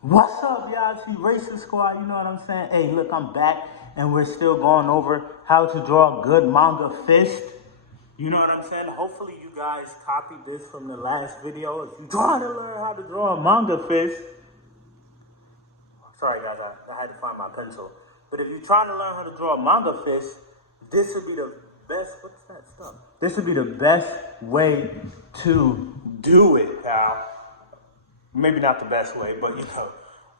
What's up, y'all? It's Racist Squad. You know what I'm saying? Hey, look, I'm back, and we're still going over how to draw a good manga fist. You know what I'm saying? Hopefully, you guys copied this from the last video. If you're trying to learn how to draw a manga fist, sorry guys, I had to find my pencil. But if you're trying to learn how to draw a manga fist, this would be the best. What's that stuff? This would be the best way to do it, pal. Maybe not the best way, but you know,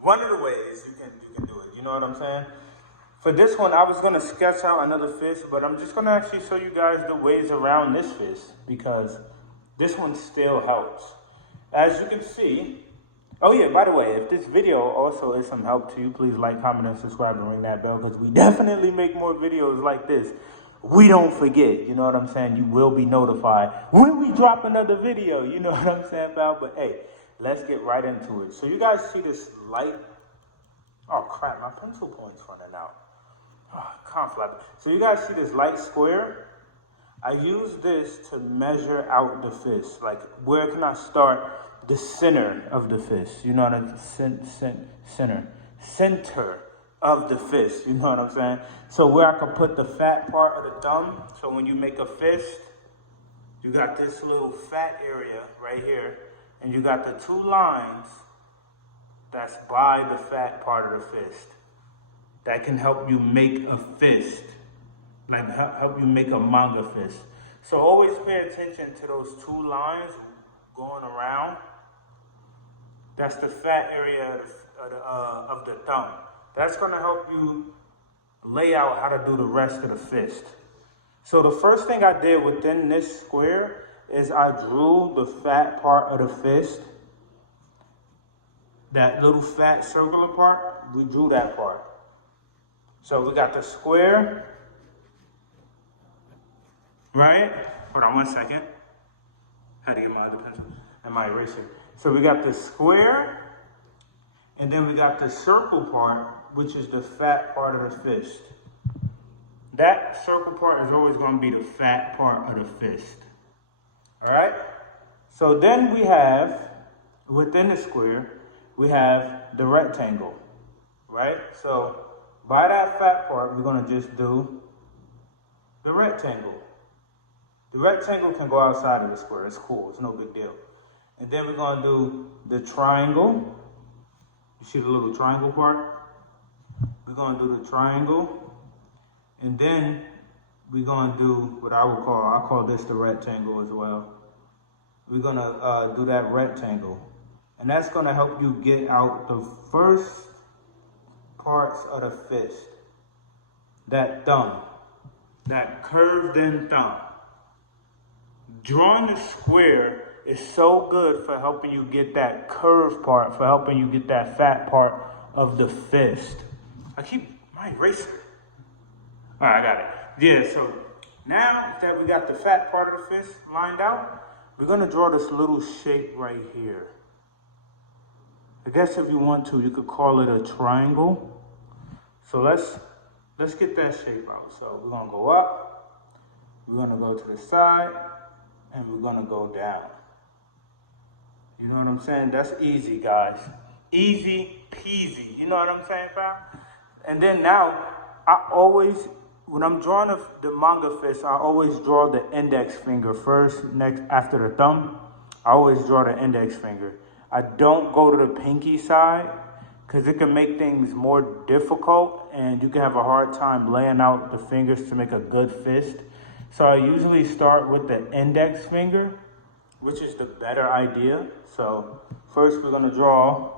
one of the ways you can do it. You know what I'm saying? For this one, I was gonna sketch out another fist, but I'm just gonna actually show you guys the ways around this fist because this one still helps. As you can see, oh yeah, by the way, if this video also is some help to you, please like, comment, and subscribe and ring that bell because we definitely make more videos like this. We don't forget, you know what I'm saying? You will be notified when we drop another video, you know what I'm saying, pal? But hey, let's get right into it. So you guys see this light, oh crap, my pencil point's running out. Oh, conflap. So you guys see this light square? I use this to measure out the fist. Like, where can I start the center of the fist? You know what I'm saying? Center of the fist. You know what I'm saying? So where I can put the fat part of the thumb. So when you make a fist, you got this little fat area right here. And you got the two lines that's by the fat part of the fist. That can help you make a fist. Like help you make a manga fist. So always pay attention to those two lines going around. That's the fat area of the thumb. That's gonna help you lay out how to do the rest of the fist. So the first thing I did within this square is I drew the fat part of the fist. That little fat circular part, we drew that part. So we got the square, right? Hold on 1 second. Had to get my other pencil and my eraser. So we got the square, and then we got the circle part, which is the fat part of the fist. That circle part is always going to be the fat part of the fist. All right? So then we have, within the square, we have the rectangle, right? So by that fat part, we're going to just do the rectangle. The rectangle can go outside of the square. It's cool. It's no big deal. And then we're going to do the triangle. You see the little triangle part? We're going to do the triangle. And then we're going to do what I call this the rectangle as well. We're going to do that rectangle. And that's going to help you get out the first parts of the fist. That thumb. That curved in thumb. Drawing the square is so good for helping you get that curved part, for helping you get that fat part of the fist. I keep my eraser. All right, I got it. Yeah, so now that we got the fat part of the fist lined out, we're going to draw this little shape right here. I guess if you want to, you could call it a triangle. So let's get that shape out. So we're going to go up, we're going to go to the side, and we're going to go down. You know what I'm saying? That's easy, guys. Easy peasy. You know what I'm saying, pal? And then now, I always, when I'm drawing the manga fist, I always draw the index finger first, next after the thumb. I always draw the index finger. I don't go to the pinky side because it can make things more difficult and you can have a hard time laying out the fingers to make a good fist. So I usually start with the index finger, which is the better idea. So first we're gonna draw,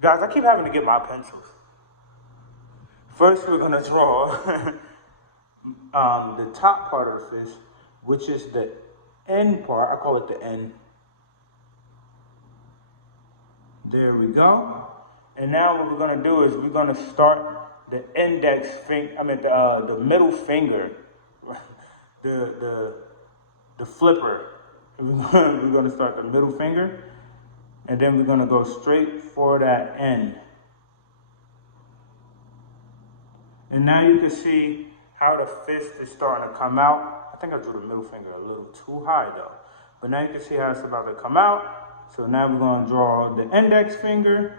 guys, I keep having to get my pencils. First we're gonna draw the top part of the fist, which is the end part. I call it the end. There we go. And now what we're gonna do is we're gonna start the index finger, the middle finger, the flipper. We're gonna start the middle finger, and then we're gonna go straight for that end. And now you can see how the fist is starting to come out. I think I drew the middle finger a little too high though. But now you can see how it's about to come out. So now we're going to draw the index finger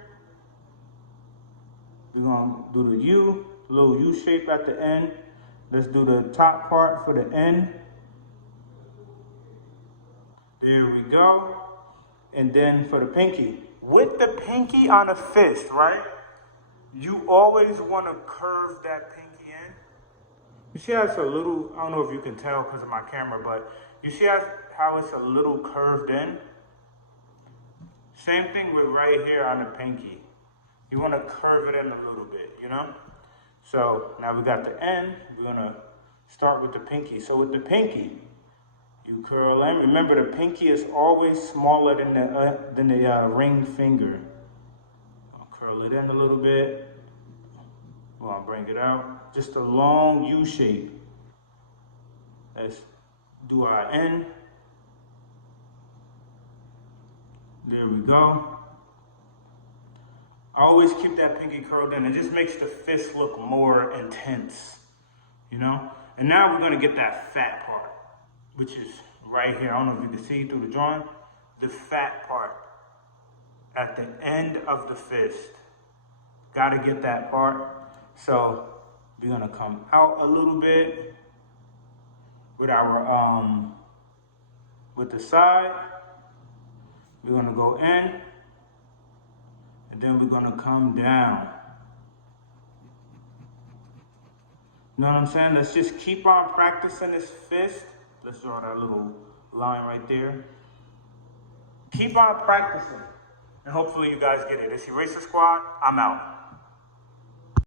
We're gonna do the U, little U shape at the end. Let's do the top part for the end. There we go. And then for the pinky. With the pinky on a fist, right? You always wanna curve that pinky in. You see how it's a little, I don't know if you can tell because of my camera, but you see how it's a little curved in? Same thing with right here on the pinky. You want to curve it in a little bit, you know? So now we got the end. We're going to start with the pinky. So with the pinky, you curl in. Remember, the pinky is always smaller than the ring finger. I'll curl it in a little bit. I'll bring it out. Just a long U shape. Let's do our end. There we go. Always keep that pinky curled in. It just makes the fist look more intense, you know? And now we're gonna get that fat part, which is right here. I don't know if you can see through the drawing. The fat part at the end of the fist. Gotta get that part. So we're gonna come out a little bit with our, with the side. We're gonna go in, and then we're gonna come down. You know what I'm saying? Let's just keep on practicing this fist. Let's draw that little line right there. Keep on practicing, and hopefully you guys get it. It's Eraser Squad. I'm out.